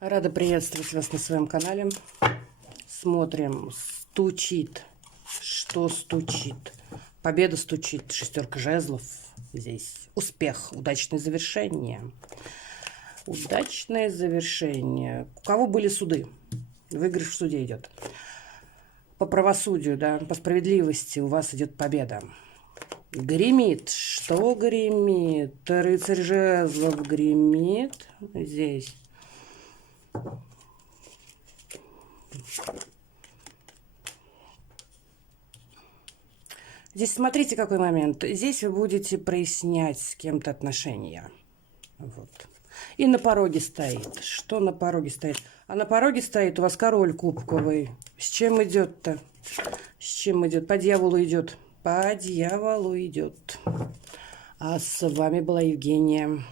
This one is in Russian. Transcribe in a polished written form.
Рада приветствовать вас на своем канале. Смотрим, стучит. Что стучит? Победа стучит. Шестерка жезлов. Здесь успех, удачное завершение. Удачное завершение. У кого были суды? Выигрыш в суде идет. По правосудию, да, по справедливости у вас идет победа. Гремит. Что гремит? Рыцарь жезлов гремит. Здесь. Здесь смотрите, какой момент. Здесь вы будете прояснять с кем-то отношения. Вот. И на пороге стоит. Что на пороге стоит? А на пороге стоит у вас король кубковый. С чем идет-то? С чем идет? По дьяволу идет. По дьяволу идет. А с вами была Евгения.